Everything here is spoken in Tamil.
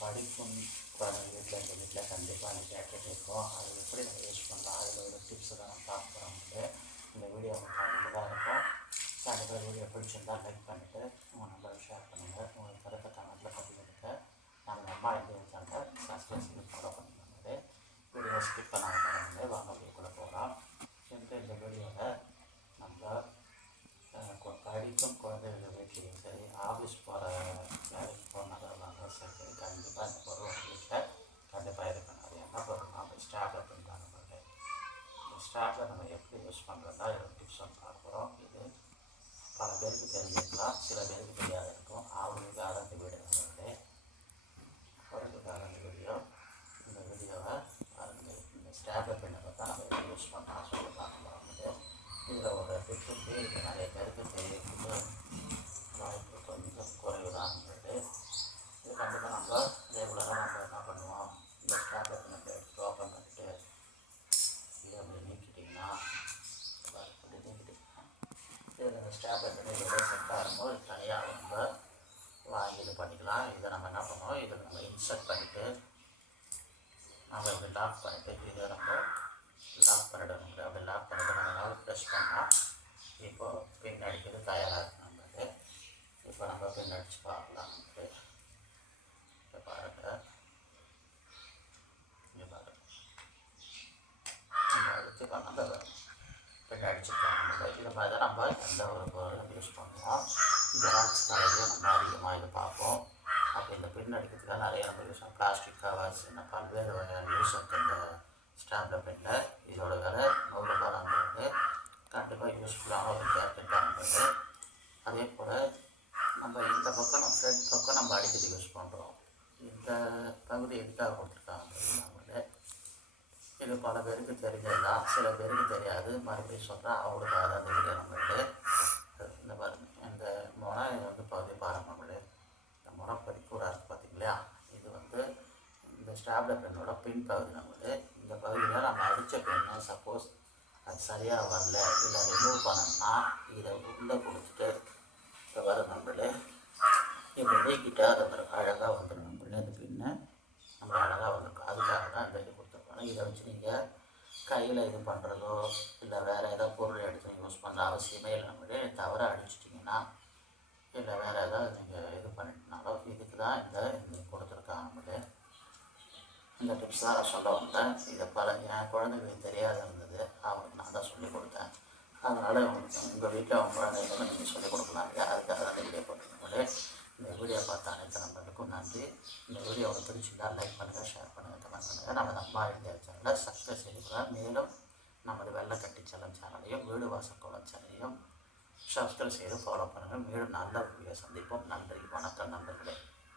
படிக்கும் வீட்டில் கண்டிப்பாக நான் கேட்டுகிட்டு இருக்கோம். அது எப்படி நம்ம யூஸ் பண்ணலாம், அதில் ஒரு டிப்ஸு தான் நான் பார்க்க போகிறோம். இந்த வீடியோ உங்களுக்கு தான் இருக்கும். கண்டிப்பாக வீடியோ பிடிச்சிருந்தால் லைக் பண்ணிவிட்டு உங்கள் நம்பரை ஷேர் பண்ணுங்கள். உங்கள் கருத்தை கமெண்ட்டில் பதிவிடுங்க. நம்ம அம்மா எழுதி வச்சாங்க சப்ஸ்கிரைப் பண்ணி ஃபாலோ பண்ணிக்கோங்க. வீடியோ ஸ்கிப் பண்ணாமல் பாருங்கள். வாங்க வீடியோக்குள்ளே போகலாம். இந்த வீடியோவில் நம்ம படிக்கும் குழந்தைகள் வீட்லேயும் சரி, ஆஃபீஸ் போகிற வேலைக்கு போனதெல்லாம் சரி, கண்டிப்பாக இந்த பொருள் வீட்டில் கண்டிப்பாக இருக்கணும். அது என்ன பொருள்னா அந்த ஸ்டாப்லர் பென் தான். நம்மளுக்கு இந்த ஸ்டாப்லர் நம்ம எப்படி யூஸ் பண்ணுறதா ஒரு டிப்ஸ் ஒன்று பார்க்குறோம். இது பல பேருக்கு தெரிஞ்சிருக்கலாம், சில பேருக்கு தெரியாது இருக்கும். அவங்களுக்கு அடர்ந்த வீடியோ நம்மளுக்கு அவங்களுக்கு அடர்ந்த வீடியோ. இந்த வீடியோவை இந்த ஸ்டாப்லர் பெண்ணை பார்த்தா நம்ம எப்படி யூஸ் பண்ணலாம் சொல்லி பார்க்க போகிறோம். இதில் ஒரு டிப்ஸ் இருக்குது. இது நிறைய பேருக்கு தெரியறதுக்கு வாய்ப்பு கொஞ்சம் குறைவு தான். இது கண்டிப்பாக நம்ம ரெகுலராக நம்ம என்ன பண்ணுவோம், இந்த ஸ்டாப்லர் பெண்ணை எடுத்து ஓப்பன் பண்ணிட்டு இதை அப்படி நீக்கிட்டிங்கன்னா இப்படி நீக்கிட்டிங்கன்னா இதில் இந்த ஸ்டாப்லர் பெண்ணை இதோட செட் ஆகும்போது தனியாக நம்ம வாங்கி இது பண்ணிக்கலாம். இதை நம்ம என்ன பண்ணுவோம், இதை நம்ம இன்சர்ட் பண்ணிவிட்டு நம்ம இப்படி லாக் பண்ணிவிட்டு இதை நம்ம லாக் பண்ணிடணும். அப்படி லாக் பண்ணிவிட்டு நம்ம ப்ரெஸ் பண்ணால் இப்போது பின் அடிக்கிறது தயாராக இருக்குது நம்மளுக்கு. இப்போ நம்ம பின் அடித்து பார்க்கலாம். நம்மளுக்கு இப்போ பாருங்கள், இங்கே பாருங்கள், நம்ம அடித்து பண்ண பின் அடிச்சுக்கலாம். நம்மளுக்கு இதை மாதிரி தான் நம்ம எந்த ஒரு பொருளும் யூஸ் பண்ணுவோம். ஜெராக்ஸ் கடையிலையும் நம்ம அதிகமாக இது பார்ப்போம். அப்போ இந்த பின் அடிக்கிறதுக்காக நிறைய நம்ம யூஸ் பண்ணுவோம். பிளாஸ்டிக் கவர்ஸ், இன்னும் பல்வேறு வகையான யூஸ் இருக்குது இந்த ஸ்டாப்லர் பெனில். இதோட விலை ₹100 தான். கண்டிப்பாக யூஸ்ஃபுல்லான ஒரு கேட்ஜெட் தான் இருந்தது. அதே போல் நம்ம இந்த பக்கம் நம்ம ஃப்ரண்ட் பக்கம் நம்ம அடிக்கடி யூஸ் பண்ணுறோம். இந்த பகுதி எதுக்காக கொடுத்துருக்காங்க நம்மளே, இது பல பேருக்கு தெரிஞ்சது தான், சில பேருக்கு தெரியாது. மறுபடியும் சொல்கிறேன், அவங்களுக்காக தான் அந்த வீடியோ நம்மளுக்கு. இந்த பாருங்கள், இந்த முறை வந்து பகுதி பாருங்கள். நம்மளே இந்த முறை படிக்கூடாது பார்த்தீங்களா, இது வந்து இந்த ஸ்டாப்லர் பெண்ணோட பின் பகுதி. நம்மளுக்கு இந்த பகுதியில் நம்ம அடித்த பெண்ணை சப்போஸ் அது சரியாக வரல, இல்லை ரிமூவ் பண்ணணும்னா இதை உள்ளே கொடுத்துட்டு இப்போ வரும். நம்மளே இப்போ நீக்கிட்டு அதை அழகாக வந்துடும். நம்மளே அந்த பின்னை நம்ம அழகாக வந்துருக்கோம். அதுக்காக தான் இந்த இது கொடுத்துருக்கோம். இதை வச்சு நீங்கள் கையில் இது பண்ணுறதோ இல்லை வேறு ஏதாவது பொருள் எடுத்து யூஸ் பண்ணுற அவசியமே இல்லை. நம்மளே தவிர அடிச்சிட்டிங்கன்னா இல்லை வேறு ஏதாவது நீங்கள் இது பண்ணிட்டனாலோ இதுக்கு தான் இந்த கொடுத்துருக்காங்க. நம்மளே இந்த டிப்ஸ் தான் நான் சொல்ல வந்தேன். இதை பல என் குழந்தைங்களுக்கு தெரியாத இருந்தது, அவங்களுக்கு நான் தான் சொல்லிக் கொடுத்தேன். அதனால் உங்கள் வீட்டில் அவங்க குழந்தைங்களும் நீங்கள் சொல்லிக் கொடுக்கலாம் இல்லையா, அதுக்காக தான் இந்த வீடியோ போட்டுருக்கோங்களே. இந்த வீடியோ பார்த்த அனைத்து நண்பர்களுக்கும் நன்றி. இந்த வீடியோ உங்களுக்கு பிடிச்சிருந்தால் லைக் பண்ணுங்கள், ஷேர் பண்ணுங்கள், கமெண்ட் பண்ணுங்கள். நம்ம அம்மா இந்தியா சேனலை சப்ஸ்கிரைப் செய்துக்கலாம். மேலும் நமது வெள்ளக்கட்டி செல்லம் சேனலையும் வீடு வாசக்கோளம் சேனலையும் சப்ஸ்கிரைப் செய்து ஃபாலோ பண்ணுங்கள். மேலும் நல்ல வீடியோ சந்திப்போம். நன்றி, வணக்கம் நண்பர்களே.